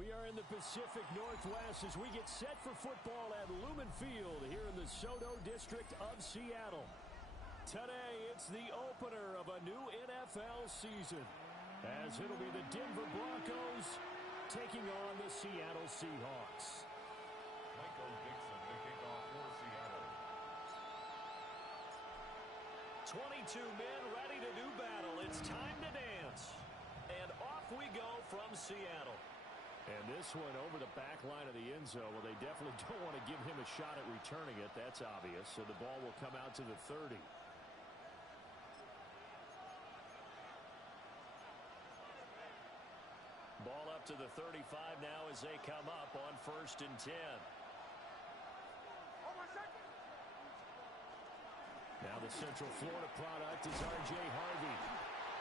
We are in the Pacific Northwest as we get set for football at Lumen Field here in the Soto District of Seattle. Today, it's the opener of a new NFL season, as it'll be the Denver Broncos taking on the Seattle Seahawks. Michael Dixon to kick off for Seattle. 22 men ready to do battle. It's time to dance. And off we go from Seattle. And this one over the back line of the end zone. Well, they definitely don't want to give him a shot at returning it. That's obvious. So the ball will come out to the 30. Ball up to the 35 now as they come up on 1st and 10. Now the Central Florida product is R.J. Harvey.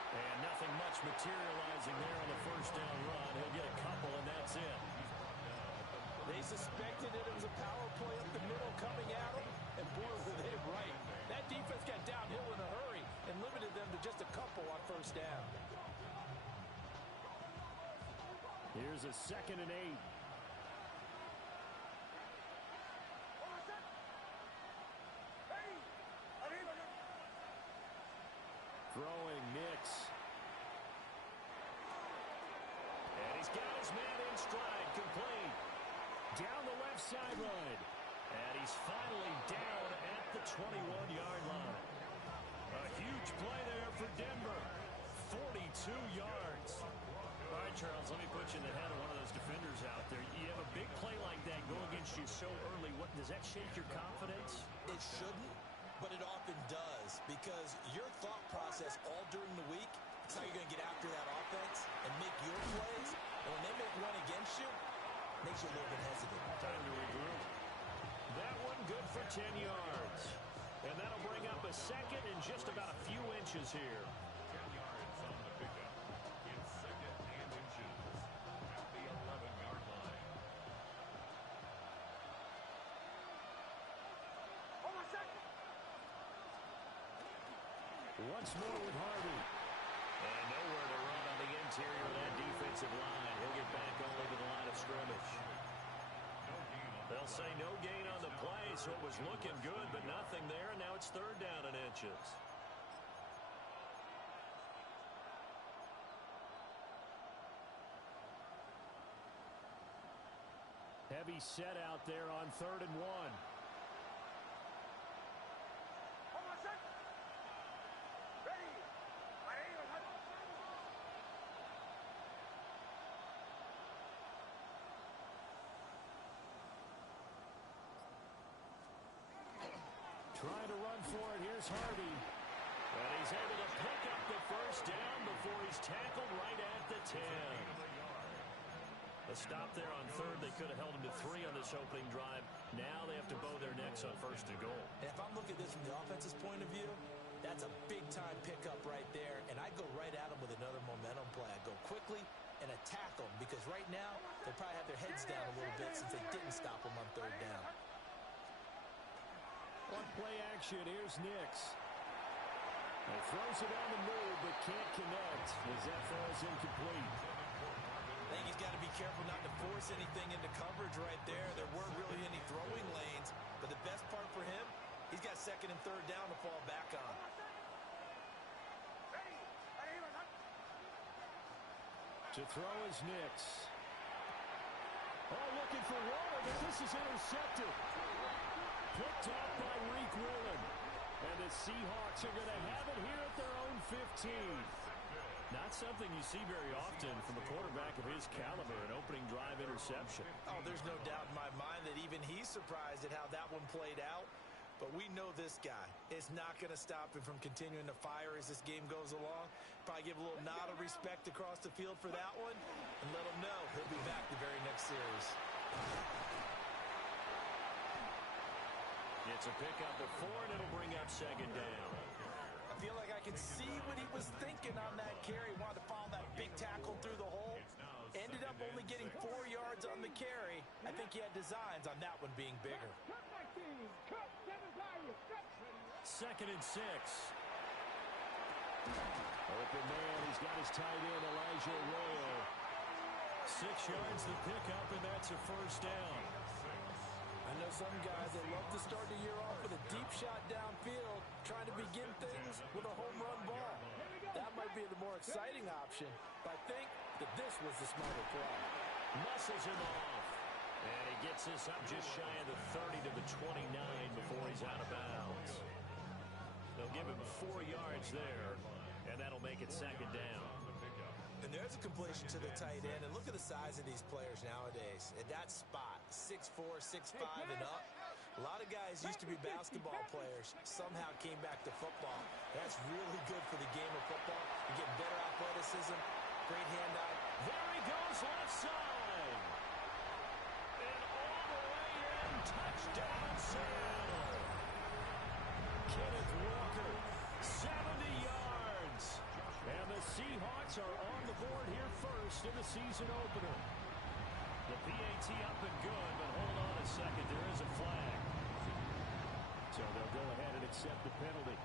And nothing much materializing there on the first down run. He'll get a couple, and that's it. They suspected that it was a power play up the middle coming at them, and boy, were they right. That defense got downhill in a hurry and limited them to just a couple on first down. Here's a 2nd and 8. Throwing Nix. And he's got his man in stride, complete. Down the left sideline. And he's finally down at the 21-yard line. A huge play there for Denver. 42 yards. All right, Charles, let me put you in the head of one of those defenders out there. You have a big play like that go against you so early. What, does that shake your confidence? It shouldn't, but it often does, because your thought process all during the week is how you're going to get after that offense and make your plays. And when they make one against you, it makes you a little bit hesitant. Time to regroup. That one good for 10 yards. And that'll bring up a 2nd and just about a few inches here. 10 yards on the pickup. It's 2nd and inches at the 11-yard line. Once more with Harvey. And nowhere to run on the interior of that defensive line. He'll get back only to the line of scrimmage. They'll say no gain on the play, so it was looking good, but nothing there, and now it's 3rd down and inches. Heavy set out there on 3rd and 1. Trying to run for it. Here's Harvey. And he's able to pick up the first down before he's tackled right at the 10. A stop there on 3rd. They could have held him to 3 on this opening drive. Now they have to bow their necks on 1st and goal. And if I'm looking at this from the offense's point of view, that's a big-time pickup right there. And I go right at them with another momentum play. I go quickly and attack them, because right now they probably have their heads down a little bit since they didn't stop them on 3rd down. On play action, here's Nix. He throws it on the move, but can't connect as that falls incomplete. I think he's got to be careful not to force anything into coverage right there. There weren't really any throwing lanes, but the best part for him, he's got 2nd and 3rd down to fall back on. To throw is Nix. Oh, looking for Waller, but this is intercepted. Picked off by Reek Willen. And the Seahawks are going to have it here at their own 15. Not something you see very often from a quarterback of his caliber, an opening drive interception. Oh, there's no doubt in my mind that even he's surprised at how that one played out. But we know this guy is not going to stop him from continuing to fire as this game goes along. Probably give a little nod of respect across the field for that one and let him know he'll be back the very next series. It's a pickup of 4, and it'll bring up 2nd down. I feel like I can see what he was thinking on that carry. Wanted to follow that big tackle through the hole. Ended up only getting 4 yards on the carry. I think he had designs on that one being bigger. 2nd and 6. Open man. He's got his tight end, Elijah Arroyo. 6 yards the pickup, and that's a first down. I know some guys that love to start the year off with a deep shot downfield, trying to begin things with a home run ball. That might be the more exciting option, but I think that this was the smarter play. Muscles him off. And he gets this up just shy of the 30 to the 29 before he's out of bounds. They'll give him 4 yards there, and that'll make it second down. And there's a completion to the tight end. And look at the size of these players nowadays. At that spot, 6'4", 6'5", and up. A lot of guys used to be basketball players, somehow came back to football. That's really good for the game of football. You get better athleticism, great hand-eye. There he goes, left side. And all the way in, touchdown Seattle. Kenneth Walker, 70 yards. And the Seahawks are on the board here first in the season opener. The PAT up and good, but hold on a second. There is a flag. So they'll go ahead and accept the penalty.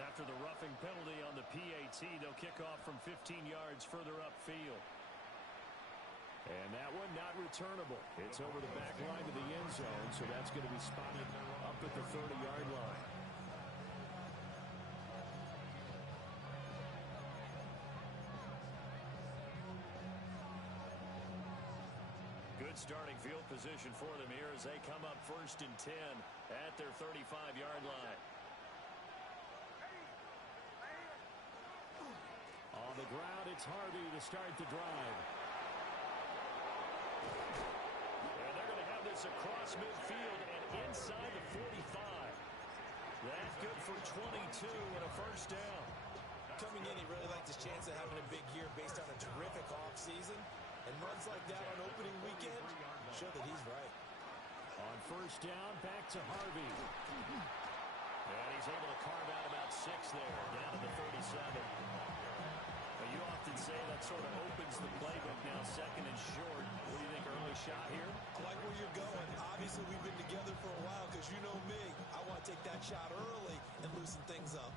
After the roughing penalty on the PAT, they'll kick off from 15 yards further upfield. And that one not returnable. It's over the back line to the end zone, so that's going to be spotted up at the 30-yard line. Good starting field position for them here as they come up 1st and 10 at their 35-yard line. On the ground, it's Harvey to start the drive. And they're going to have this across midfield and inside the 45. That's good for 22 and a first down. Coming in, he really liked his chance of having a big year based on a terrific offseason. And runs like that on opening weekend show that he's right. On first down, back to Harvey. And he's able to carve out about 6 there, down to the 37. You often say that sort of opens the playbook now, 2nd and short. What do you think, early shot here? I like where you're going. Obviously, we've been together for a while because you know me. I want to take that shot early and loosen things up.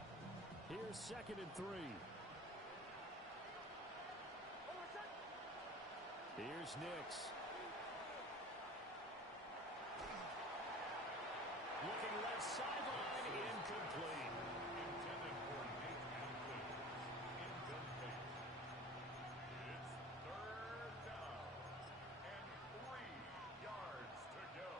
Here's 2nd and 3. Here's Nix. Looking left sideline, incomplete. Intended for Nick Allen. Incomplete. It's 3rd down and 3 yards to go.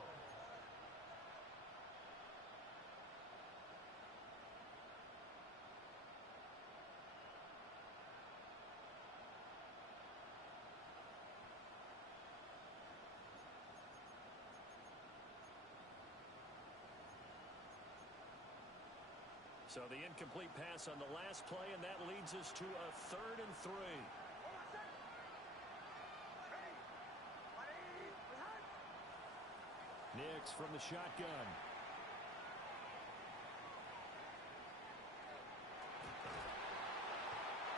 So the incomplete pass on the last play, and that leads us to a 3rd and 3. Nix from the shotgun.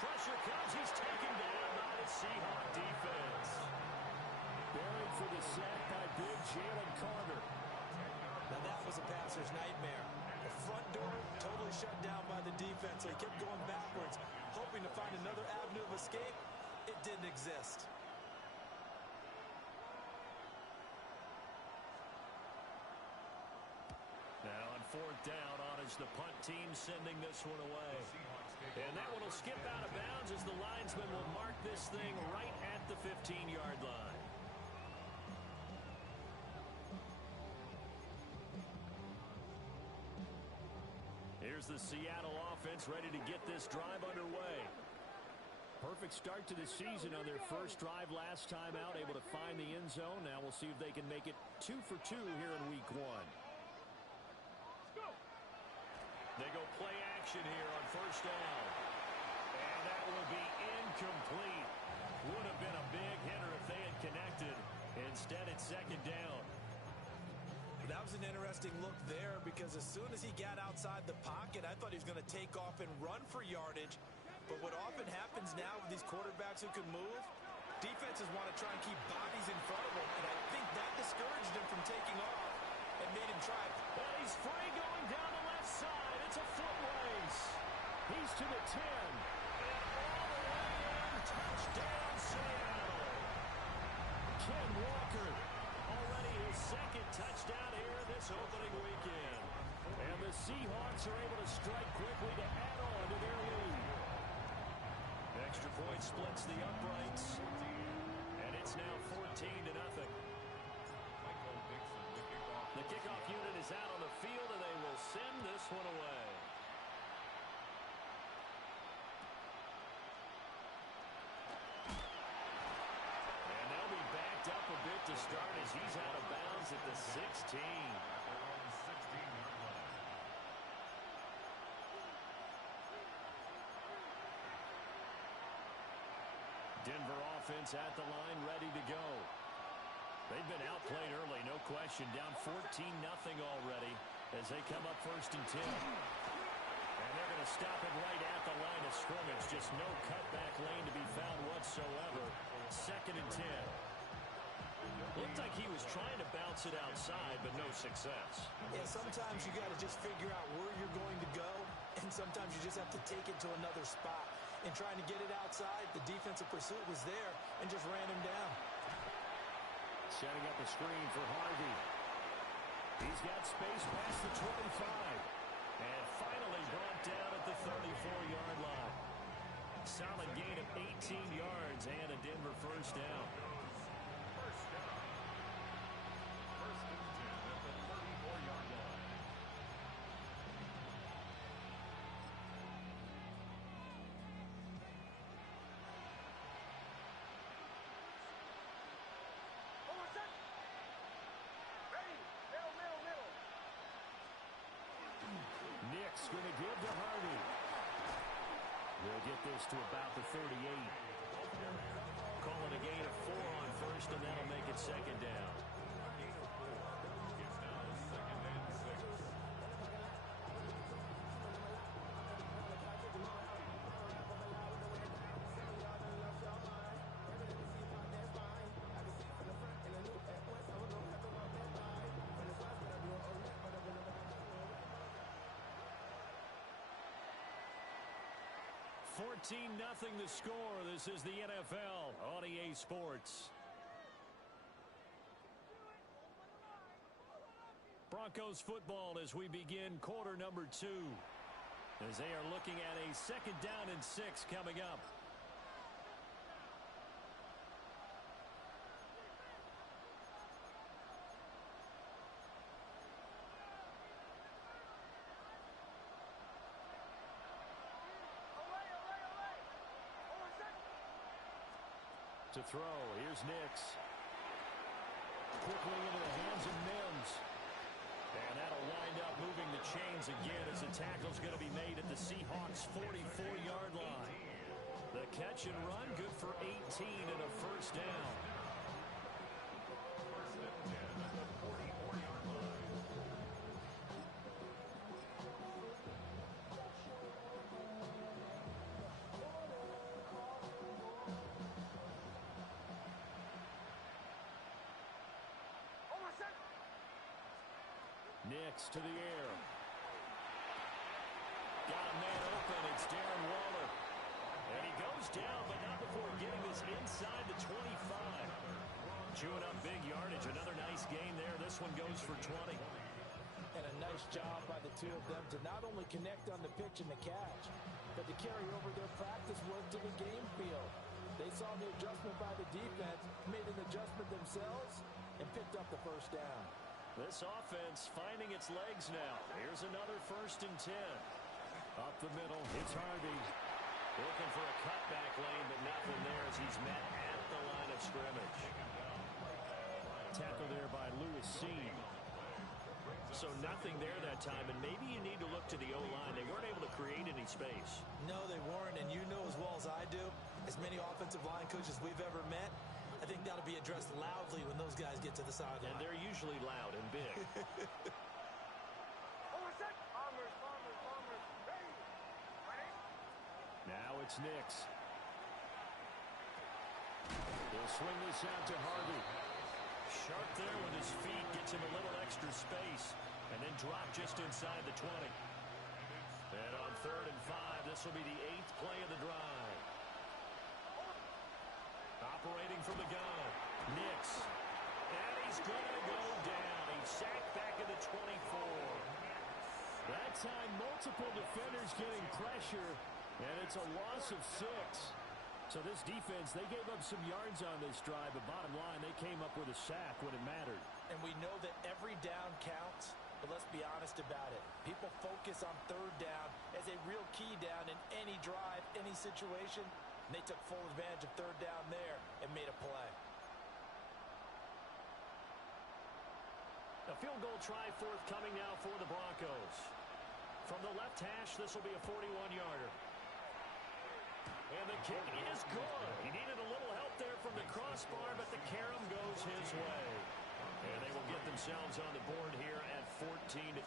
Pressure comes. He's taken down by the Seahawk defense. Buried for the sack by big Jalen Carter. Now that was a passer's nightmare. The front door totally shut down by the defense, so he kept going backwards, hoping to find another avenue of escape. It didn't exist. Now on 4th down, on is the punt team sending this one away. And that one will skip out of bounds as the linesman will mark this thing right at the 15-yard line. Here's the Seattle offense ready to get this drive underway. Perfect start to the season on their first drive last time out, able to find the end zone. Now we'll see if they can make it 2 for 2 here in week 1. They go play action here on first down. And that will be incomplete. Would have been a big hitter if they had connected. Instead, it's 2nd down. That was an interesting look there because as soon as he got outside the pocket, I thought he was going to take off and run for yardage. But what often happens now with these quarterbacks who can move, defenses want to try and keep bodies in front of them, and I think that discouraged him from taking off and made him try. And he He's free going down the left side. It's a foot race. He's to the 10. And all the way in. Touchdown, Seattle. Ken Walker, already his second touchdown here this opening weekend. And the Seahawks are able to strike quickly to add on to their lead. Extra point splits the uprights. And it's now 14-0. The kickoff unit is out on the field, and they will send this one away. And they'll be backed up a bit to start as he's out of bounds at the 16. Denver offense at the line, ready to go. They've been outplayed early, no question. Down 14-0 already as they come up 1st and 10. And they're going to stop it right at the line of scrimmage. Just no cutback lane to be found whatsoever. 2nd and 10. Looked like he was trying to bounce it outside, but no success. Yeah, sometimes you got to just figure out where you're going to go, and sometimes you just have to take it to another spot. And trying to get it outside, the defensive pursuit was there and just ran him down. Setting up a screen for Harvey. He's got space past the 25. And finally brought down at the 34-yard line. Solid gain of 18 yards and a Denver first down. First down. 1st and 10 at the 34-yard line. Nick's going to give to Harvey. They'll get this to about the 38. Call it a gain of 4 on first, and that'll make it 2nd down. It's now 2nd and 6. Nothing the score. This is the NFL on EA Sports. Broncos football as we begin quarter number 2. As they are looking at a 2nd down and 6 coming up. To throw, here's Nix. Quickly into the hands of Mims. And that'll wind up moving the chains again as the tackle's going to be made at the Seahawks' 44-yard line. The catch and run, good for 18 and a first down. 1st and 10 at the 44-yard line. Nix to the air. Got a man open. It's Darren Waller. And he goes down, but not before getting this inside the 25. Chewing up big yardage. Another nice gain there. This one goes for 20. And a nice job by the two of them to not only connect on the pitch and the catch, but to carry over their practice work to the game field. They saw the adjustment by the defense, made an adjustment themselves, and picked up the first down. This offense finding its legs now. Here's another 1st and 10. Up the middle, it's Harvey. Looking for a cutback lane, but nothing there as he's met at the line of scrimmage. Tackle there by Lewis Seam. So nothing there that time, and maybe you need to look to the O-line. They weren't able to create any space. No, they weren't, and you know as well as I do, as many offensive line coaches we've ever met, I think that'll be addressed loudly when those guys get to the sideline. And they're usually loud and big. Now it's Nix. He'll swing this out to Harvey. Sharp there with his feet. Gets him a little extra space. and then drop just inside the 20. And on 3rd and 5, this will be the 8th play of the drive. Operating from the gun, Nix. And he's going to go down. He's sacked back at the 24. That time, multiple defenders getting pressure, and it's a loss of 6. So this defense, they gave up some yards on this drive, but bottom line, they came up with a sack when it mattered. And we know that every down counts, but let's be honest about it. People focus on 3rd down as a real key down in any drive, any situation. And they took full advantage of 3rd down there and made a play. A field goal try forthcoming now for the Broncos. From the left hash, this will be a 41-yarder. And the kick is good. He needed a little help there from the crossbar, but the carom goes his way. And they will get themselves on the board here at 14-3.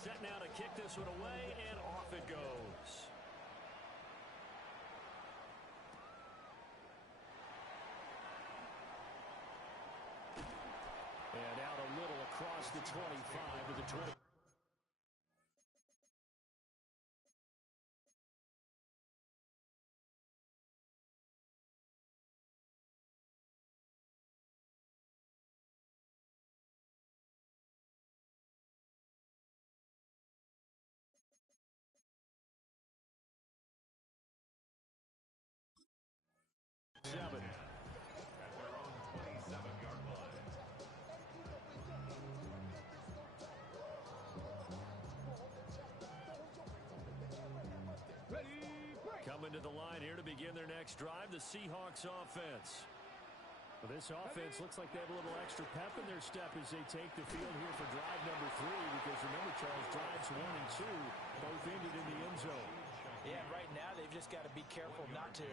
Set now to kick this one away, and off it goes. And out a little across the 25 to the 20. Seven. At their own 27-yard line. Coming to the line here to begin their next drive, the Seahawks offense. Well, this offense looks like they have a little extra pep in their step as they take the field here for drive number 3, because remember, Charles, drives 1 and 2 both ended in the end zone. Yeah, right now they've just got to be careful not to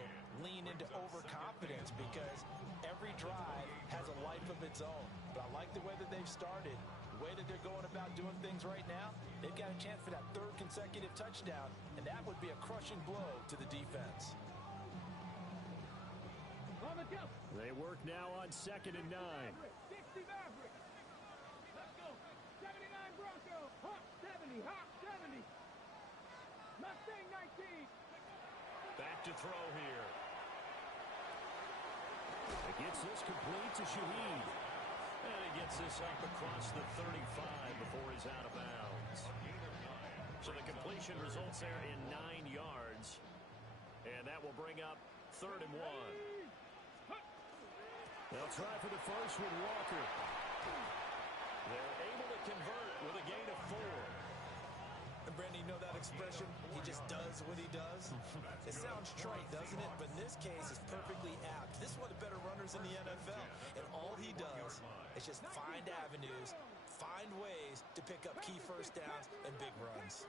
lean into overconfidence, because every drive has a life of its own. But I like the way that they've started, the way that they're going about doing things right now. They've got a chance for that 3rd consecutive touchdown, and that would be a crushing blow to the defense. They work now on 2nd and 9. 60 Mavericks. Let's go. 79 Broncos. Hawk 70. Hawk 70. Mustang 19. Back to throw here. He gets this complete to Shaheed. And he gets this up across the 35 before he's out of bounds. So the completion results there in 9 yards. And that will bring up 3rd and 1. They'll try for the first with Walker. They're able to convert with a gain of 4. And Brandon, you know that expression? He just does what he does. It sounds trite, doesn't it? But in this case, it's perfectly apt. This is one of the better runners in the NFL. And all he does is just find avenues, find ways to pick up key first downs and big runs.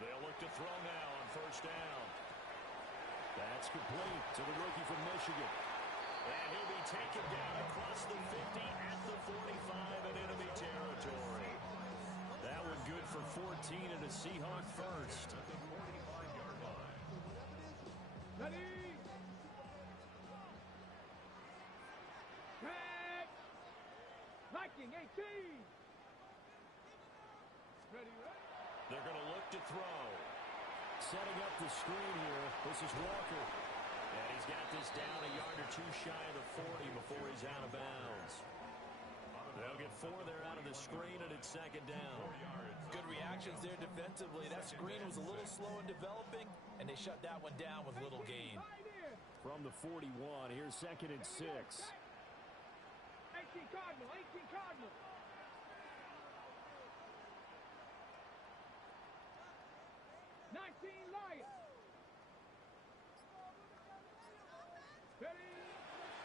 They'll look to throw now on 1st down. That's complete to the rookie from Michigan. And he'll be taken down across the 50 at the 45 in enemy territory. That one good for 14 and a Seahawk first. At the 45-yard line. Ready. Back. Viking 18. Ready, ready. They're going to look to throw. Setting up the screen here. This is Walker. And he's got this down a yard or 2 shy of the 40 before he's out of bounds. They'll get 4 there out of the screen, and it's 2nd down. Good reactions there defensively. That screen was a little slow in developing, and they shut that one down with little gain. From the 41, here's 2nd and 6. 18 Cardinal, 18 Cardinal.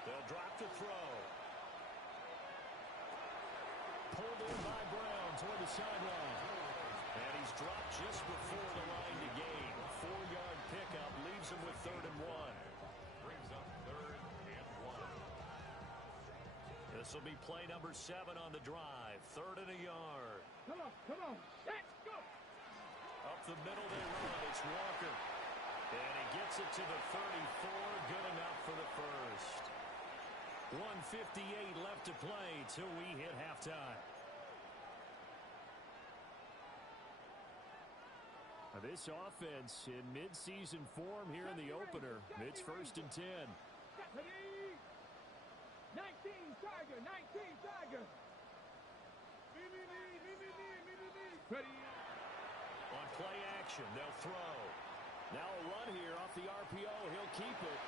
They'll drop to throw. Pulled in by Brown toward the sideline. And he's dropped just before the line to gain. 4-yard pickup leaves him with 3rd and 1. Brings up 3rd and 1. This will be play number 7 on the drive. 3rd and a yard. Come on, come on. Let's go. Up Up the middle they run. It's Walker. And he gets it to the 34. Good enough for the first. 1:58 left to play till we hit halftime. This offense in midseason form here in the opener. It's 1st and 10. 19 Tiger, 19 Tiger. Ready. On play action, they'll throw. Now a run here off the RPO. He'll keep it.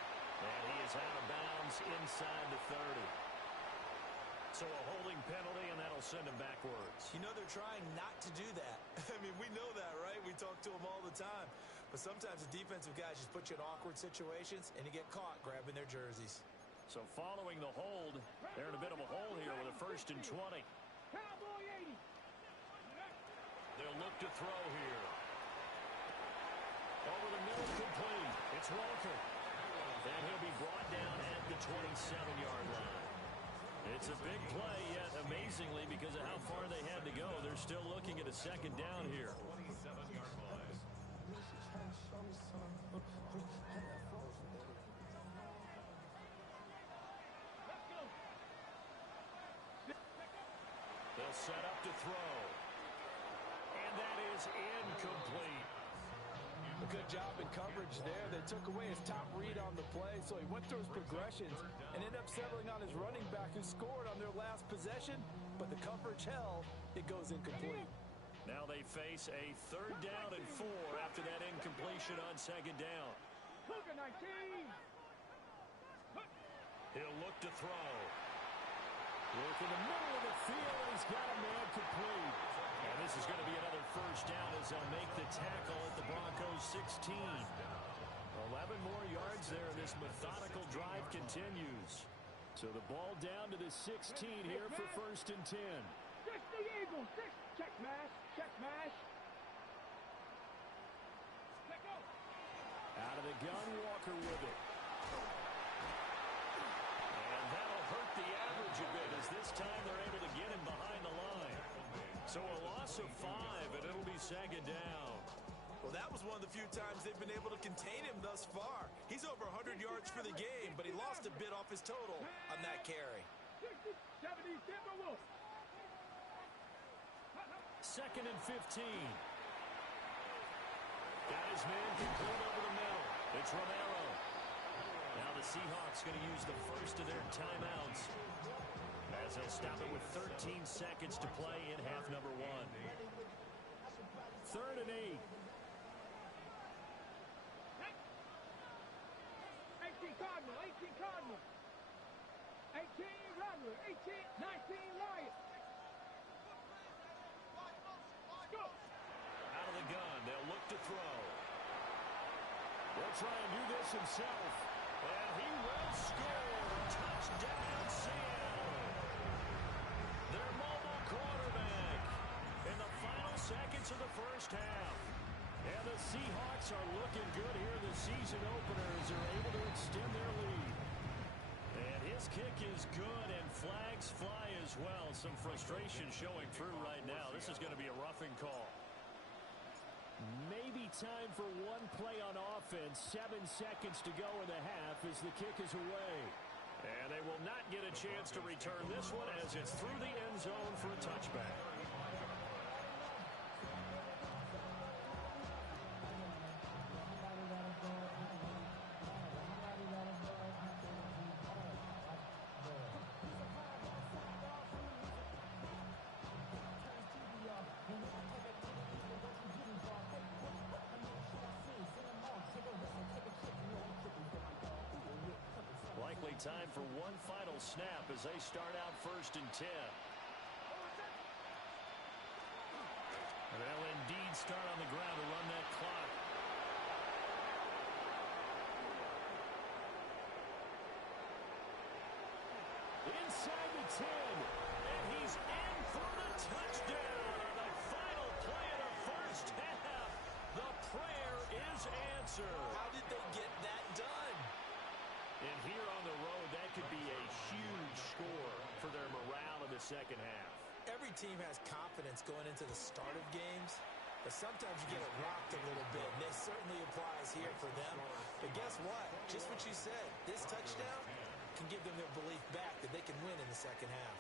And he is out of bounds inside the 30. So a holding penalty, and that'll send him backwards. You know they're trying not to do that. I mean, we know that, right? We talk to them all the time. But sometimes the defensive guys just put you in awkward situations, and you get caught grabbing their jerseys. So following the hold, they're in a bit of a hole here with a 1st and 20. Cowboy 80. They'll look to throw here. Over the middle, complete. It's Walker. And he'll be brought down at the 27-yard line. It's a big play, yet amazingly, because of how far they had to go, they're still looking at a 2nd down here. 27-yard line. They'll set up to throw. And that is incomplete. A good job in coverage there. They took away his top read on the play, so he went through his progressions and ended up settling on his running back who scored on their last possession, but the coverage held. It goes incomplete. Now they face a 3rd down and 4 after that incompletion on 2nd down. Cougar 19. He'll look to throw. Work in the middle of the field, and he's got a man complete. And this is going to be another 1st down as they'll make the tackle at the Broncos 16. 11 more yards there, and this methodical drive continues. So the ball down to the 16 here for 1st and 10. 60 Eagles. Check mash. Check mash. Let go. Out of the gun, Walker with it. And that'll hurt the average a bit as this time they're able to get him behind the line. So a loss of 5, and it'll be 2nd down. Well, that was one of the few times they've been able to contain him thus far. He's over 100 yards for the game, but he lost a bit off his total on that carry. 60, 70 Timberwolves. 2nd and 15. Got his man complete over the middle. It's Romero. Now the Seahawks going to use the first of their timeouts as they'll stop it with 13 seconds to play in half number 1. 3rd and 8. 18 Cardinal. 18 Cardinal. 18 Rattler. 18, 19 Lion. Go. Out of the gun, they'll look to throw. They'll try and do this himself. And he will score. Touchdown, Seattle. Their mobile quarterback in the final seconds of the 1st half. And the Seahawks are looking good here in the season opener as they're able to extend their lead. And his kick is good, and flags fly as well. Some frustration showing through right now. This is going to be a roughing call. Maybe time for one play on offense. 7 seconds to go in the half as the kick is away. And they will not get a chance to return this one as it's through the end zone for a touchback. Likely time for one final snap as they start out 1st and 10. They'll indeed start on the ground to run that clock. Inside the 10, and he's in for the touchdown on the final play of the 1st half. The prayer is answered. How did they get that done? And here on the road, that could be a huge score for their morale in the 2nd half. Every team has confidence going into the start of games, But sometimes you get it rocked a little bit, and this certainly applies here for them. But guess what? Just what you said, this touchdown can give them their belief back that they can win in the second half.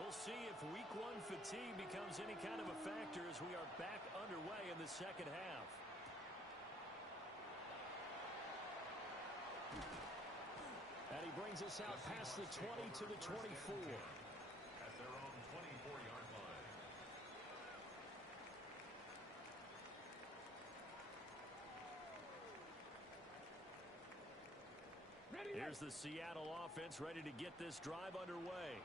We'll see if week one fatigue becomes any kind of a factor as we are back underway in the second half. And he brings us out past the 20 to the 24. At their own 24-yard line. Here's the Seattle offense ready to get this drive underway.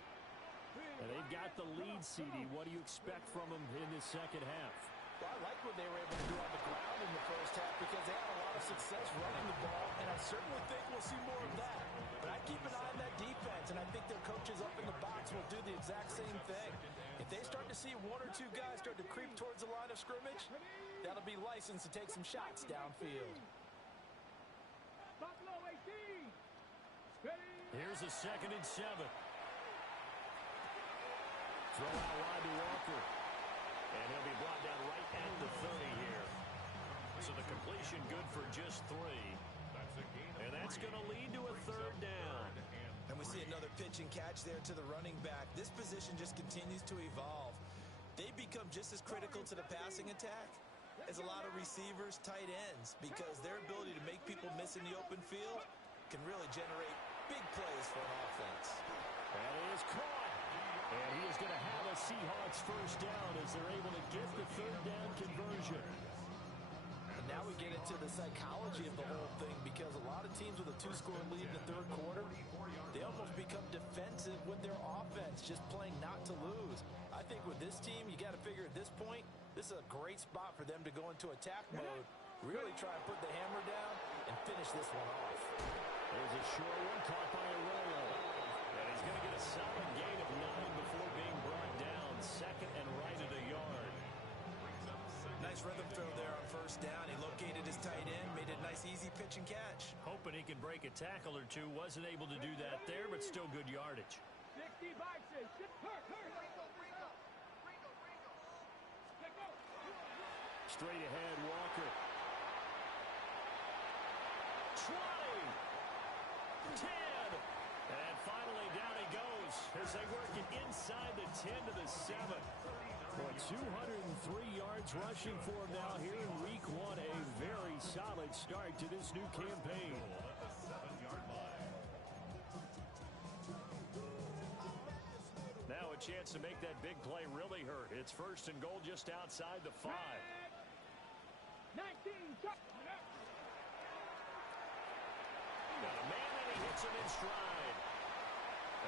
And they've got the lead, CD. What do you expect from them in this second half? Well, I like what they were able to do on the ground in the first half because they had a lot of success running the ball, and I certainly think we'll see more of that. But I keep an eye on that defense, and I think their coaches up in the box will do the exact same thing. If they start to see one or two guys start to creep towards the line of scrimmage, that'll be license to take some shots downfield. Buffalo 18. Here's a 2nd and 7. Throw out wide to Walker. And he'll be brought down right at the 30 here. So the completion good for just 3. And that's going to lead to a 3rd down. And we see another pitch and catch there to the running back. This position just continues to evolve. They become just as critical to the passing attack as a lot of receivers, tight ends, because their ability to make people miss in the open field can really generate big plays for an offense. That is caught. And he is going to have a Seahawks 1st down as they're able to get the 3rd down conversion. And now we get into the psychology of the whole thing because a lot of teams with a 2-score lead in the 3rd quarter, they almost become defensive with their offense, just playing not to lose. I think with this team, you got to figure at this point, this is a great spot for them to go into attack mode, really try and put the hammer down and finish this one off. There's a short one caught by Arroyo. And he's going to get a solid gain of 9 before being brought down. 2nd and right at a yard. Nice rhythm throw there on 1st down. He located his tight end, made a nice easy pitch and catch. Hoping he can break a tackle or two. Wasn't able to do that there, but still good yardage. 60 boxes. Straight ahead, Walker. 20. 10. And finally down he goes as they work it inside the 10 to the 7. For 203 yards rushing for him now here in week 1. A very solid start to this new campaign. Now a chance to make that big play really hurt. It's 1st and goal just outside the 5. 19. Got a man and he hits him in stride.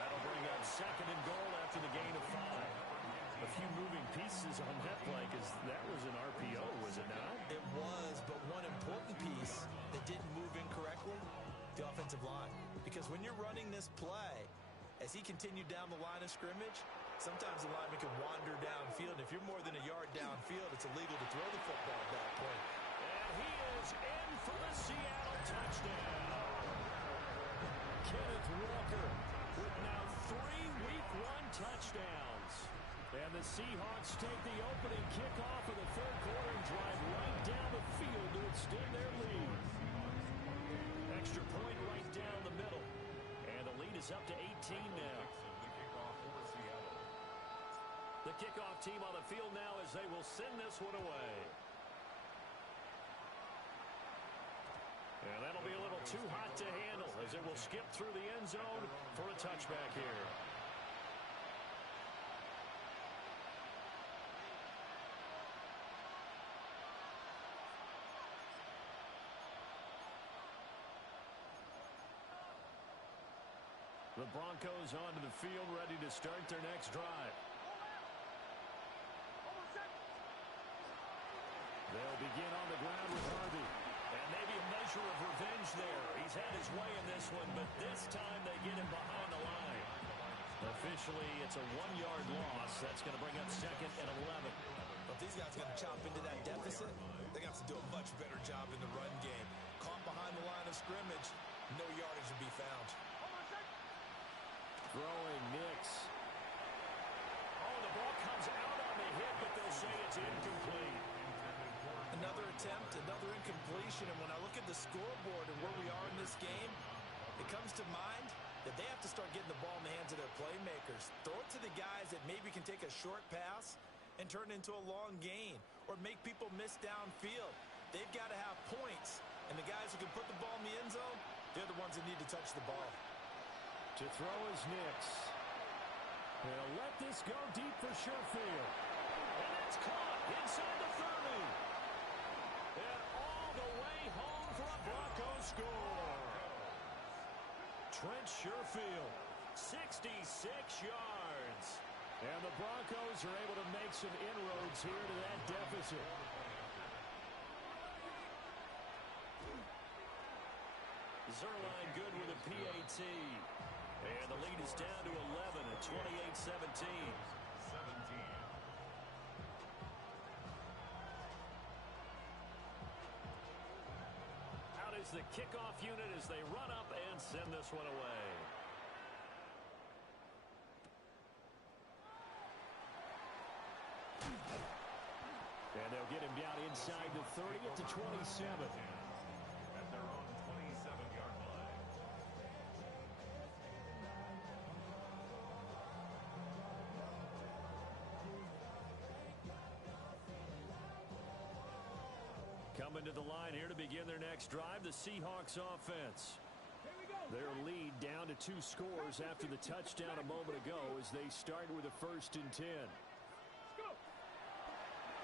That'll bring up 2nd and goal after the gain of 5. A few moving pieces on that play because that was an RPO, was it not? It was, but one important piece that didn't move incorrectly, the offensive line. Because when you're running this play, as he continued down the line of scrimmage, sometimes the lineman can wander downfield. If you're more than a yard downfield, it's illegal to throw the football at that point. And he is in for the Seattle touchdown. Kenneth Walker with now 3 week 1 touchdowns. And the Seahawks take the opening kickoff of the 3rd quarter and drive right down the field to extend their lead. Extra point right down the middle. And the lead is up to 18 now. The kickoff team on the field now as they will send this one away. And that'll be a little too hot to handle as it will skip through the end zone for a touchback here. The Broncos onto the field, ready to start their next drive. They'll begin on the ground with Harvey. And maybe a measure of revenge there. He's had his way in this one, but this time they get him behind the line. Officially, it's a 1-yard loss. That's going to bring up 2nd and 11. But if these guys are going to chop into that deficit, they got to do a much better job in the run game. Caught behind behind the line of scrimmage, no yardage to be found. Throwing Nix. Oh, the ball comes out on the hit, but they'll say it's incomplete. Another attempt, another incompletion, and when I look at the scoreboard and where we are in this game, it comes to mind that they have to start getting the ball in the hands of their playmakers. Throw it to the guys that maybe can take a short pass and turn it into a long gain or make people miss downfield. They've got to have points, and the guys who can put the ball in the end zone, they're the ones that need to touch the ball. To throw is Nix. They'll let this go deep for Sherfield. And it's caught inside the 30. And all the way home for a Broncos score. Trent Sherfield, 66 yards. And the Broncos are able to make some inroads here to that deficit. Zerline good with a PAT. And the lead is down to 11 at 28-17. Out is the kickoff unit as they run up and send this one away. And they'll get him down inside the 30 at the 27. At their own 27-yard line. Coming to the line here to begin their next drive, the Seahawks offense. Their lead down to 2 scores after the touchdown a moment ago as they start with a 1st and 10.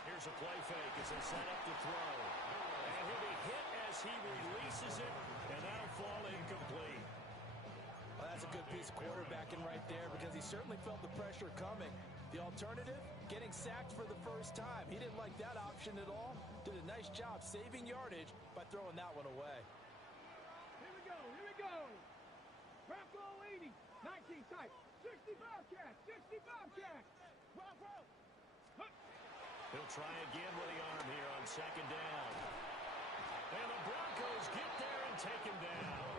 Here's a play fake as they set up to throw. And he'll be hit as he releases it, and that'll fall incomplete. Well, that's a good piece of quarterbacking right there because he certainly felt the pressure coming. The alternative, getting sacked for the first time. He didn't like that option at all. Did a nice job saving yardage by throwing that one away. Here we go, here we go. Bronco 80, 19 type, 65 catch, 65 catch. Bronco. He'll try again with the arm here on 2nd down. And the Broncos get there and take him down.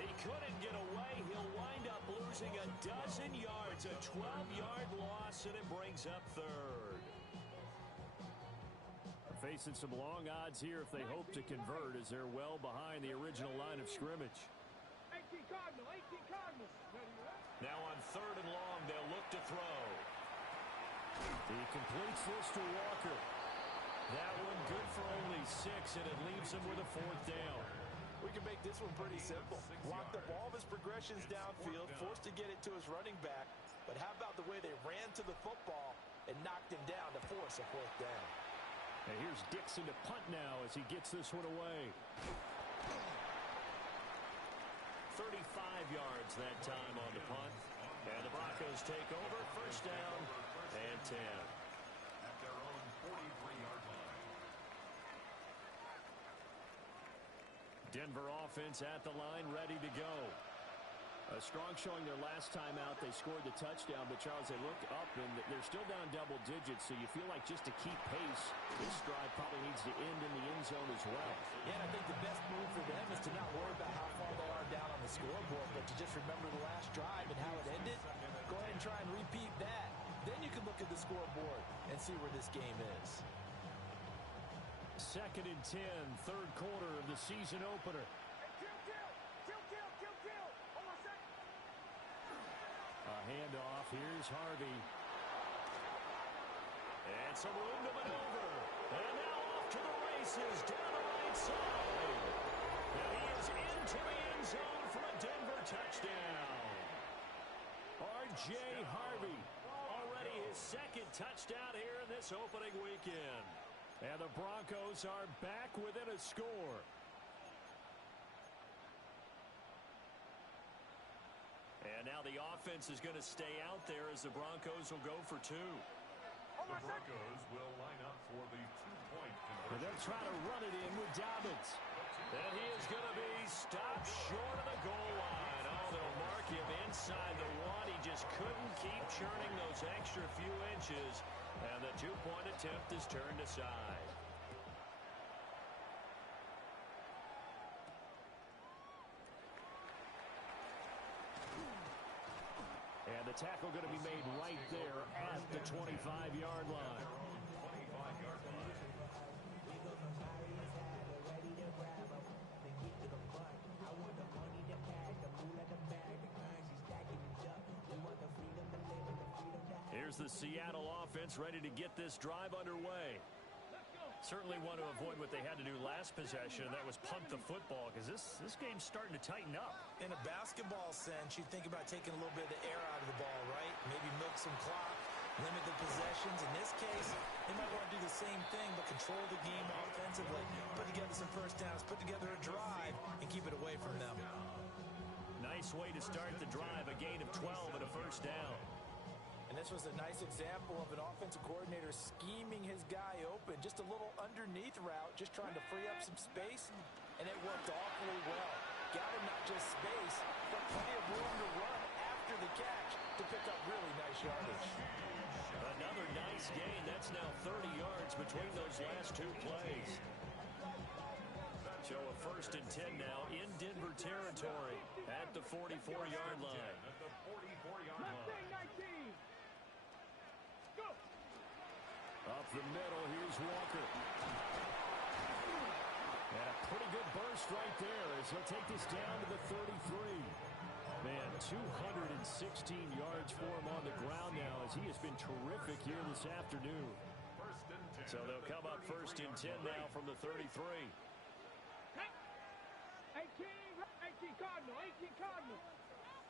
He couldn't get away. He'll wind up losing a dozen yards, a 12-yard loss, and it brings up 3rd. Facing some long odds here if they hope to convert as they're well behind the original line of scrimmage. 18 Cardinal, 18 Cardinal. Now on 3rd and long, they'll look to throw. He completes this to Walker. That one good for only 6, and it leaves him with a 4th down. We can make this one pretty simple. Blocked up all of his progressions downfield, forced to get it to his running back. But how about the way they ran to the football and knocked him down to force a 4th down? And here's Dixon to punt now as he gets this one away. 35 yards that time on the punt. And the Broncos take over, 1st down and 10. At their own 43-yard line. Denver offense at the line, ready to go. A strong showing their last time out. They scored the touchdown, but Charles, they look up and they're still down double digits, so you feel like just to keep pace, this drive probably needs to end in the end zone as well. Yeah, and I think the best move for them is to not worry about how far they are down on the scoreboard, but to just remember the last drive and how it ended. Go ahead and try and repeat that. Then you can look at the scoreboard and see where this game is. 2nd and 10, 3rd quarter of the season opener. A handoff. Here's Harvey. And some room to maneuver. And now off to the races down the right side. And he is into the end zone for a Denver touchdown. R.J. Harvey. Already his 2nd touchdown here in this opening weekend. And the Broncos are back within a score. And now the offense is going to stay out there as the Broncos will go for 2. The Broncos will line up for the 2-point conversion. And they'll try to run it in with Dobbins. And he is going to be stopped short of the goal line. Oh, they'll mark him inside the 1. He just couldn't keep churning those extra few inches. And the 2-point attempt is turned aside. the tackle going to be made right there at the 25-yard line. 25-yard line. Here's the Seattle offense ready to get this drive underway. Certainly want to avoid what they had to do last possession, and that was punt the football, because this game's starting to tighten up. In a basketball sense, you think about taking a little bit of the air out of the ball, right? Maybe milk some clock, limit the possessions. In this case, they might want to do the same thing, but control the game offensively, put together some first downs, put together a drive, and keep it away from them. Nice way to start the drive, a gain of 12 and a first down. And this was a nice example of an offensive coordinator scheming his guy open. Just a little underneath route, just trying to free up some space, and it worked awfully well. Got him not just space, but plenty of room to run after the catch to pick up really nice yardage. Another nice gain. That's now 30 yards between those last two plays. So a 1st and 10 now in Denver territory at the 44-yard line. At the 44-yard line. Up the middle, here's Walker. And a pretty good burst right there as he'll take this down to the 33. Man, 216 yards for him on the ground now as he has been terrific here this afternoon. So they'll come up 1st and 10 now from the 33. 18 Cardinal, 18 Cardinal.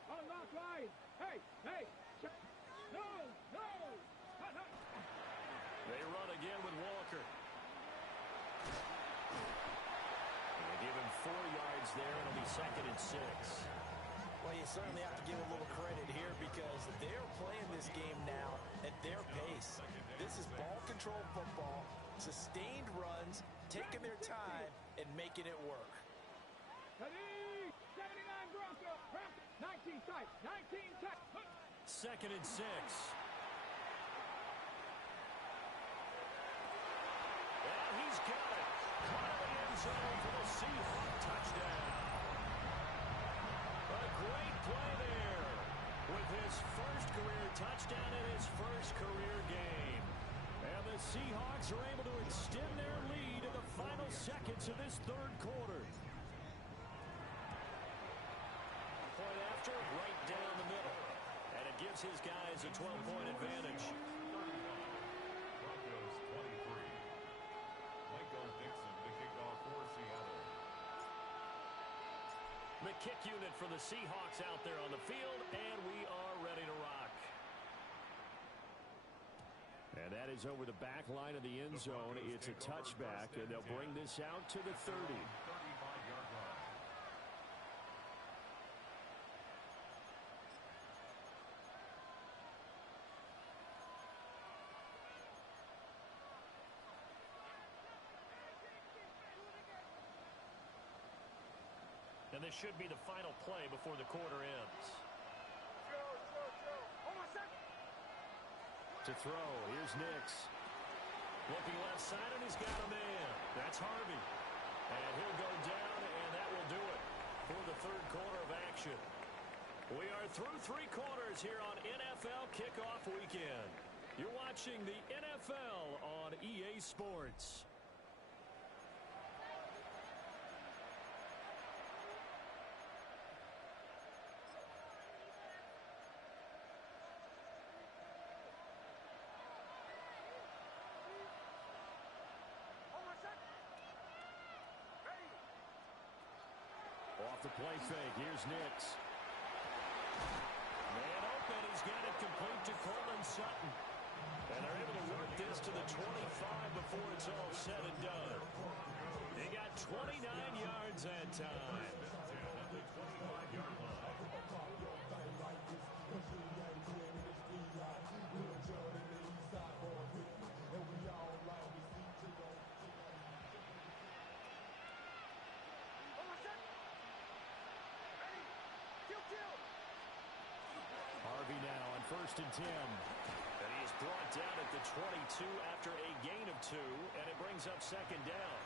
Unlock line. Hey. No. They run again with Walker. They give him 4 yards there, and it'll be 2nd and 6. Well, you certainly have to give a little credit here because they're playing this game now at their pace. This is ball control football, sustained runs, taking their time, and making it work. 79 Broncos. 19 tight. 19 tight. 2nd and 6. And he's got it. Caught in the end zone for the Seahawks touchdown. A great play there with his first career touchdown in his first career game. And the Seahawks are able to extend their lead in the final seconds of this 3rd quarter. Point after, right down the middle. And it gives his guys a 12-point advantage. The kick unit for the Seahawks out there on the field, and we are ready to rock. And that is over the back line of the end zone. It's a touchback, and they'll bring this out to the 30. 35-yard line. And this should be the final play before the quarter ends. To throw, here's Nix. Looking left side, and he's got a man. That's Harvey. And he'll go down, and that will do it for the 3rd quarter of action. We are through 3 quarters here on NFL Kickoff Weekend. You're watching the NFL on EA Sports. Off the play fake, here's Nix. Man open, he's got it complete to Courtland Sutton. And they're able to work this to the 25 before it's all said and done. They got 29 yards that time. Harvey now on 1st and 10. And he is brought down at the 22 after a gain of 2, and it brings up 2nd down.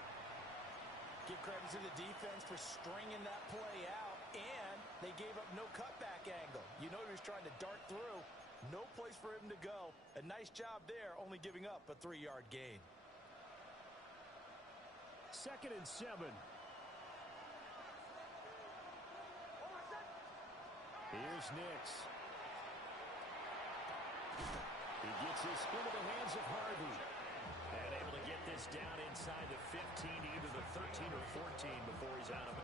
Give credit to the defense for stringing that play out, and they gave up no cutback angle. You know he was trying to dart through. No place for him to go. A nice job there, only giving up a 3-yard gain. 2nd and 7. Here's Nix. He gets this into the hands of Harvey. And able to get this down inside the 15, either the 13 or 14 before he's out of it.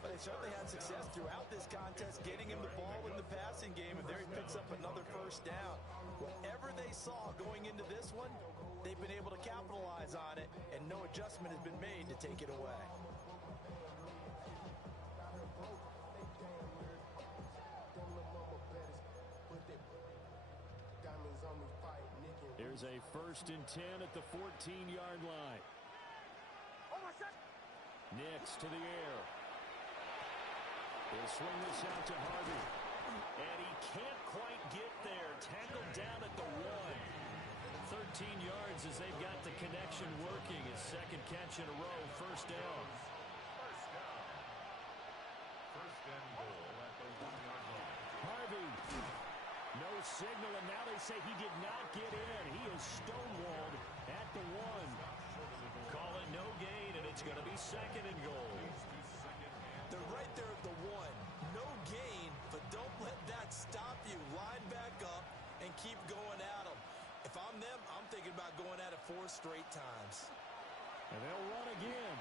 But they certainly had success throughout this contest, getting him the ball in the passing game, and there he picks up another first down. Whatever they saw going into this one, they've been able to capitalize on it, and no adjustment has been made to take it away. Here's a 1st and 10 at the 14-yard line. Nix to the air. He'll swing this out to Harvey. And he can't quite get there. Tackled down at the 1. 13 yards as they've got the connection working. His 2nd catch in a row. 1st down. First and goal at the 1-yard line. Harvey. No signal, and now they say he did not get in. He is stonewalled at the 1. Call it no gain, and it's going to be 2nd and goal. They're right there at the 1. No gain, but don't let that stop you. Line back up and keep going at them. If I'm them, I'm thinking about going at it 4 straight times. And they'll run again.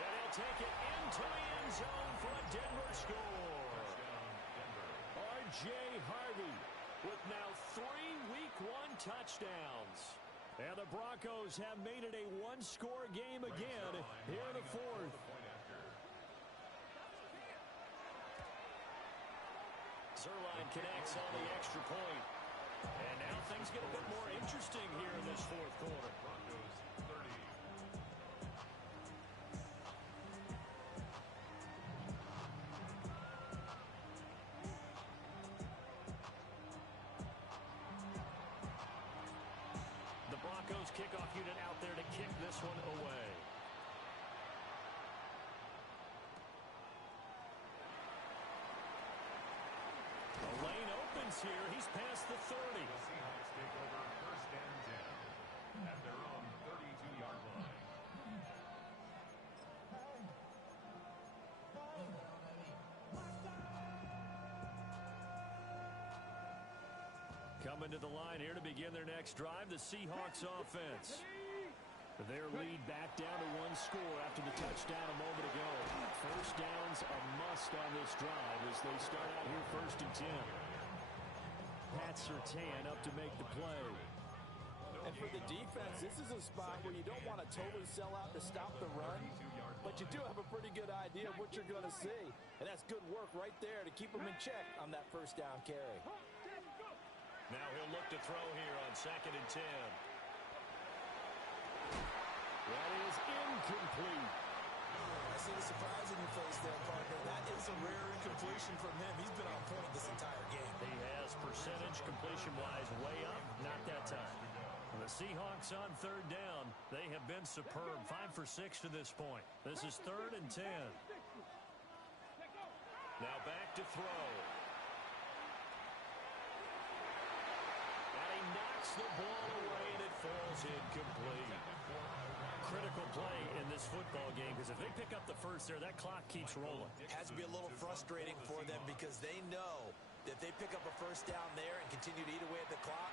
And they'll take it into the end zone for a Denver score. R.J. Harvey with now 3 week 1 touchdowns. And the Broncos have made it a 1-score game again here in the 4th. Zerline connects on the extra point. And now things get a bit more interesting here in this 4th quarter. Broncos 30. The Broncos kickoff unit out there to kick this one away. The lane opens here. He's past the 30. The Seahawks take over 1st and 10 at their own 32-yard line. Coming to the line here to begin their next drive, the Seahawks offense. Their lead back down to 1 score after the touchdown a moment ago. 1st down's a must on this drive as they start out here 1st and 10. Pat Surtain up to make the play. And for the defense, this is a spot where you don't want to totally sell out to stop the run, but you do have a pretty good idea of what you're going to see. And that's good work right there to keep them in check on that 1st down carry. Now he'll look to throw here on 2nd and 10. That is incomplete. I see the surprise in your face there, partner. That is a rare incompletion from him. He's been on point this entire game. He has percentage completion-wise way up, not that time. The Seahawks on 3rd down. They have been superb. 5 for 6 to this point. This is 3rd and 10. Now back to throw. And he knocks the ball away, and it falls incomplete. Critical play in this football game, because if they pick up the 1st there, that clock keeps rolling. It has to be a little frustrating for them because they know that if they pick up a 1st down there and continue to eat away at the clock,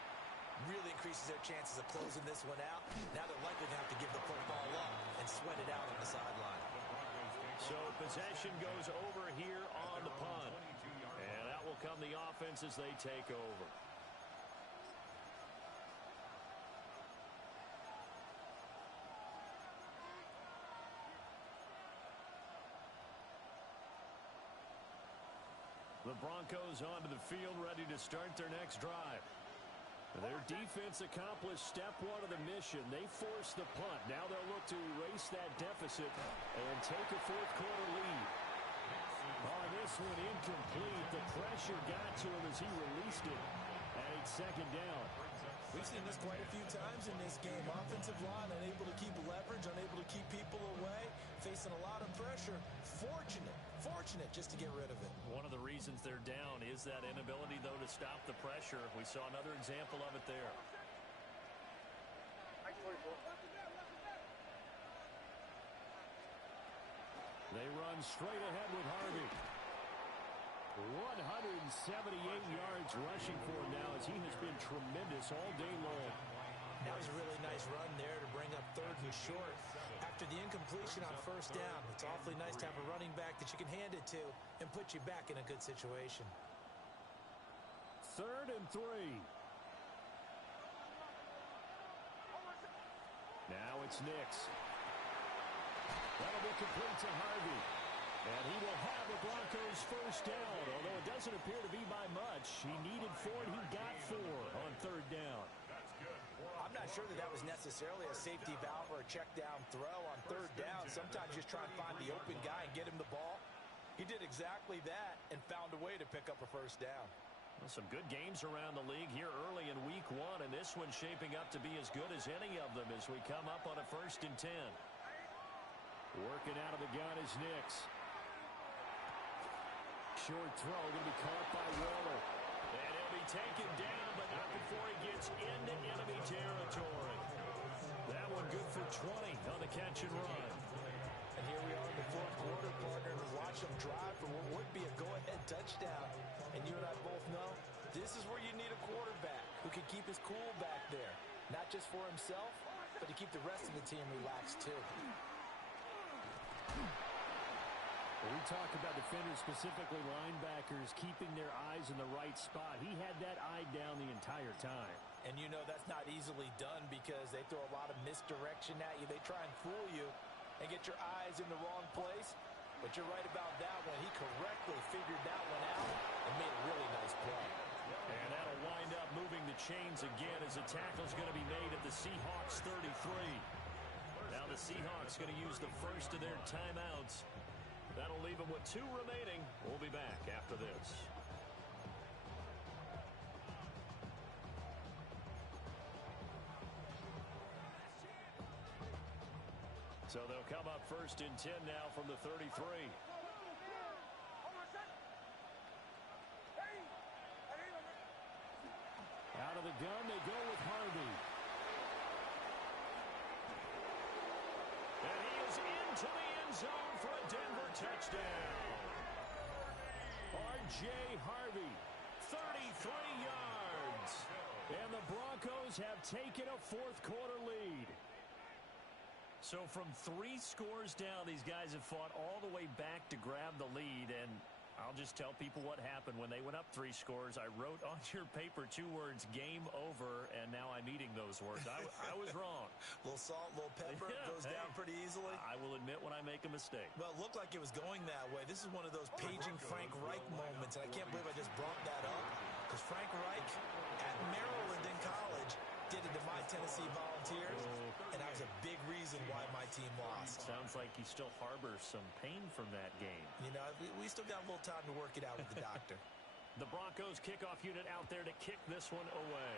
really increases their chances of closing this one out. Now they're likely to have to give the football up and sweat it out on the sideline. So possession goes over here on the punt. And that will come the offense as they take over. Broncos onto the field, ready to start their next drive. Their defense accomplished step one of the mission. They forced the punt. Now they'll look to erase that deficit and take a fourth-quarter lead. On this one, incomplete. The pressure got to him as he released it, and it's second down. We've seen this quite a few times in this game. Offensive line unable to keep leverage, unable to keep people away, facing a lot of pressure. Fortunate just to get rid of it. One of the reasons they're down is that inability, though, to stop the pressure. We saw another example of it there. They run straight ahead with Harvey. 178 yards rushing for him now as he has been tremendous all day long. That was a really nice run there to bring up third and short. After the incompletion on first down, it's awfully nice to have a running back that you can hand it to and put you back in a good situation. 3rd and 3. Now it's Nix. That'll be complete to Harvey. And he will have the Broncos first down, although it doesn't appear to be by much. He needed 4, and he got 4 on 3rd down. I'm not sure that was necessarily a safety valve or a check down throw on 3rd down. Sometimes just try and find the open guy and get him the ball. He did exactly that and found a way to pick up a first down. Well, some good games around the league here early in week 1, and this one's shaping up to be as good as any of them as we come up on a 1st and 10. Working out of the gun is Nix. Short throw going to be caught by Waller. And he'll be taken down, but not before he gets into enemy territory. That one good for 20 on the catch and run. And here we are in the 4th quarter, partner, and watch him drive for what would be a go-ahead touchdown. And you and I both know this is where you need a quarterback who can keep his cool back there. Not just for himself, but to keep the rest of the team relaxed too. We talk about defenders, specifically linebackers, keeping their eyes in the right spot. He had that eye down the entire time. And you know that's not easily done because they throw a lot of misdirection at you. They try and fool you and get your eyes in the wrong place. But you're right about that one. He correctly figured that one out and made a really nice play. And that'll wind up moving the chains again as a tackle's going to be made at the Seahawks 33. Now the Seahawks going to use the first of their timeouts. That'll leave them with 2 remaining. We'll be back after this. So they'll come up 1st and 10 now from the 33. Out of the gun, they go with Harvey. And he is into the end zone for a Denver touchdown. R.J. Harvey, 33 yards. And the Broncos have taken a 4th quarter lead. So from 3 scores down, these guys have fought all the way back to grab the lead. And I'll just tell people what happened when they went up 3 scores. I wrote on your paper 2 words, game over, and now I'm eating those words. I was wrong. A little salt, a little pepper, goes down pretty easily. I will admit when I make a mistake. Well, it looked like it was going that way. This is one of those paging Frank Reich moments, and I can't believe I just brought that up. Because Frank Reich at Maryland in college did it to my Tennessee Volunteers, and that was a big reason why my team lost. Sounds like he still harbors some pain from that game. You know, we still got a little time to work it out with the doctor. The Broncos kickoff unit out there to kick this one away.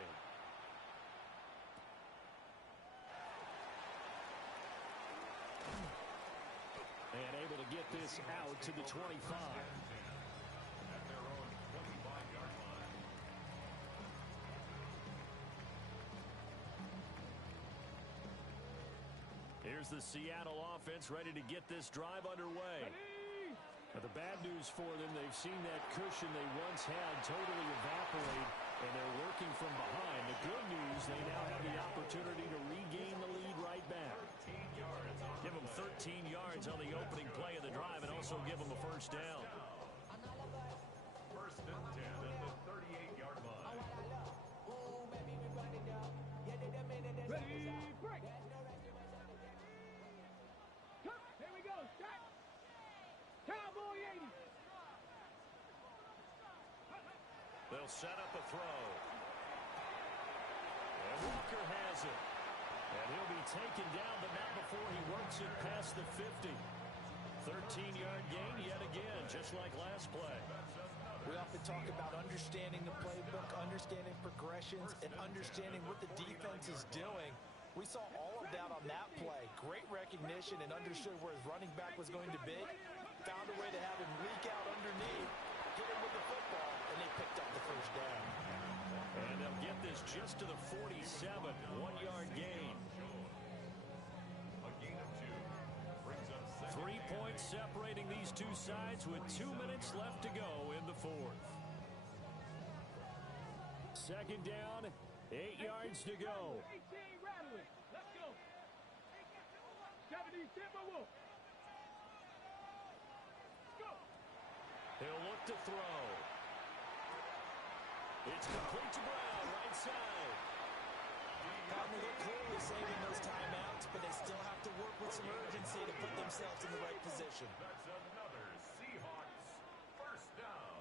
And able to get this out to the 25. At their own 25-yard line. Here's the Seattle offense ready to get this drive underway. But the bad news for them, they've seen that cushion they once had totally evaporate, and they're working from behind. The good news, they now have the opportunity to regain the lead right back. Give them 13 yards on the opening play of the drive and also give them a first down. 1st and 10 at the 38-yard line. Ready, break. Here we go, set. Cowboy 80. They'll set up a throw. And Walker has it. And he'll be taken down, but not before he works it past the 50. 13-yard gain yet again, just like last play. We often talk about understanding the playbook, understanding progressions, and understanding what the defense is doing. We saw all of that on that play. Great recognition and understood where his running back was going to be. Found a way to have him leak out underneath, get him with the football, and they picked up the first down. And they'll get this just to the 47, 1-yard gain. A gain of 2 brings up 3 points separating these two sides with 2 minutes left to go in the fourth. Second down, 8 yards to go. 18 rattling. Let's go. 70 Timberwolves. Go. He'll look to throw. It's complete to Brown, right side. They're clearly saving those timeouts, but they still have to work with some urgency to put themselves in the right position. That's another Seahawks first down.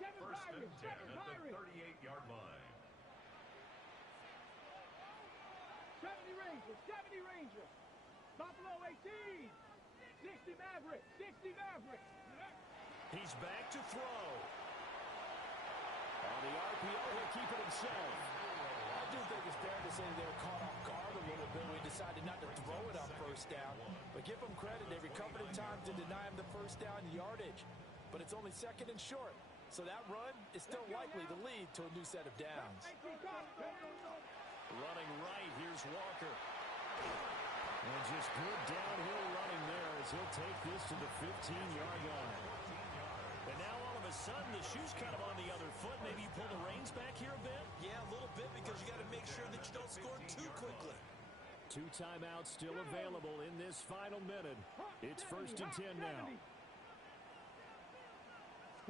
First and 10 at the 38-yard line. 70 Rangers. 70 Rangers. Buffalo 18. 60 Mavericks. 60 Mavericks. He's back to throw. On the RPO, he'll keep it himself. I do think it's fair to say that they were caught off guard a little bit. We decided not to throw it on first down. But give them credit. They recovered in time to deny him the first down yardage. But it's only second and short. So that run is still likely to lead to a new set of downs. Running right, here's Walker. And just good downhill running there as he'll take this to the 15-yard line. And now all of a sudden the shoe's kind of on the other foot. Maybe you pull the reins back here a bit? Yeah, a little bit because you got to make sure that you don't score too quickly. 2 timeouts still available in this final minute. It's first and 10 now.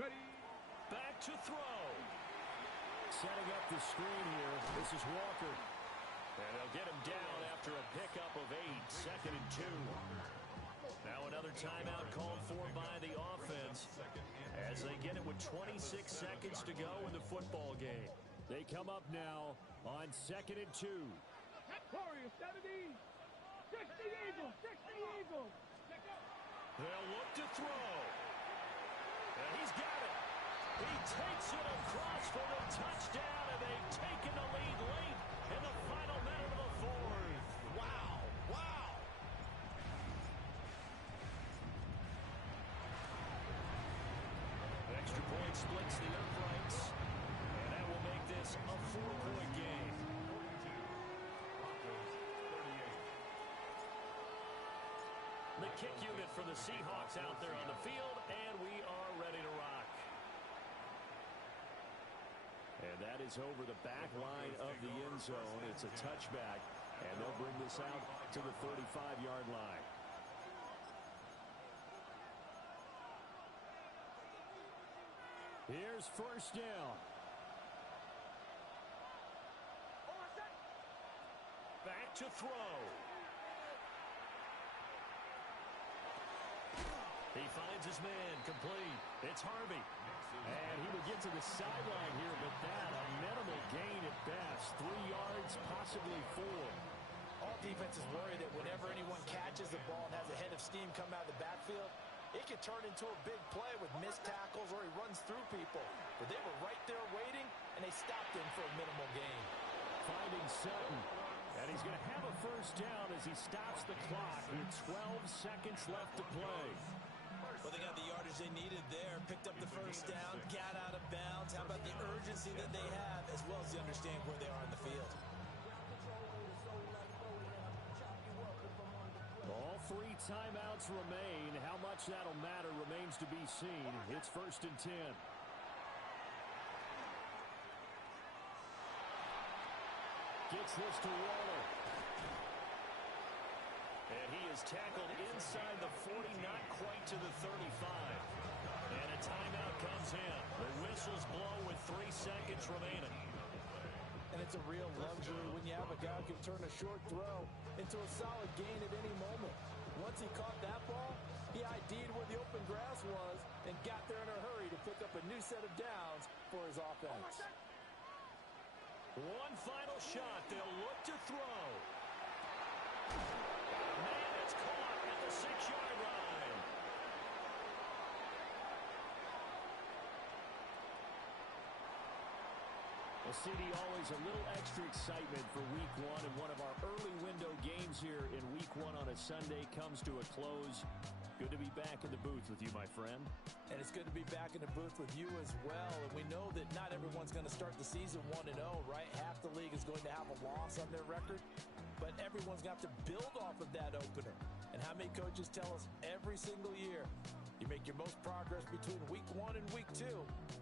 Ready. Back to throw. Setting up the screen here. This is Walker. And they'll get him down after a pickup of 8. Second and 2. Now another timeout called for by the offense as they get it with 26 seconds to go in the football game. They come up now on second and 2. Warriors 70. 60 Eagles. 60 Eagles. They'll look to throw. And he's got it. He takes it across for the touchdown, and they've taken the lead late in the final minute of the fourth. Wow. Wow. Extra point splits the uprights, and that will make this a 4-point game. 42. Broncos 38. The kick unit for the Seahawks out there on the field, and we are ready to rock. And that is over the back line of the end zone. It's a touchback, and they'll bring this out to the 35-yard line. Here's first down. Back to throw. He finds his man, complete. It's Harvey. And he will get to the sideline here, but that a minimal gain at best. 3 yards, possibly 4. All defenses worry that whenever anyone catches the ball and has a head of steam come out of the backfield, it could turn into a big play with missed tackles or he runs through people. But they were right there waiting, and they stopped him for a minimal gain. Finding Sutton. And he's going to have a first down as he stops the clock with 12 seconds left to play. Well, they got the yardage they needed there, picked up the first down, got out of bounds. How about the urgency that they have, as well as they understand where they are in the field? All 3 timeouts remain. How much that'll matter remains to be seen. It's first and 10. Gets this to Waller. And he is tackled inside the 40, not quite to the 35. And a timeout comes in. The whistles blow with 3 seconds remaining. And it's a real luxury when you have a guy who can turn a short throw into a solid gain at any moment. Once he caught that ball, he ID'd where the open grass was and got there in a hurry to pick up a new set of downs for his offense. offense. One final shot. They'll look to throw. Man, it's caught at the 6-yard line. Well, CD, always a little extra excitement for week one, and one of our early window games here in week one on a Sunday comes to a close. Good to be back in the booth with you, my friend. And it's good to be back in the booth with you as well. And we know that not everyone's going to start the season 1-0, right? Half the league is going to have a loss on their record. But everyone's got to build off of that opener. And how many coaches tell us every single year, you make your most progress between week 1 and week 2.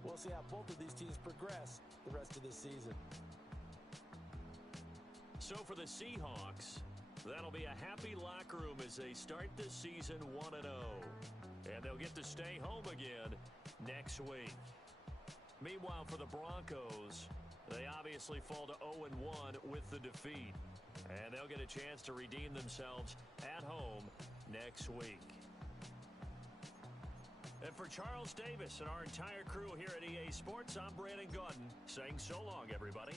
We'll see how both of these teams progress the rest of this season. So for the Seahawks, that'll be a happy locker room as they start this season 1-0. And they'll get to stay home again next week. Meanwhile, for the Broncos, they obviously fall to 0-1 with the defeat. And they'll get a chance to redeem themselves at home next week. And for Charles Davis and our entire crew here at EA Sports, I'm Brandon Gaudin saying so long, everybody.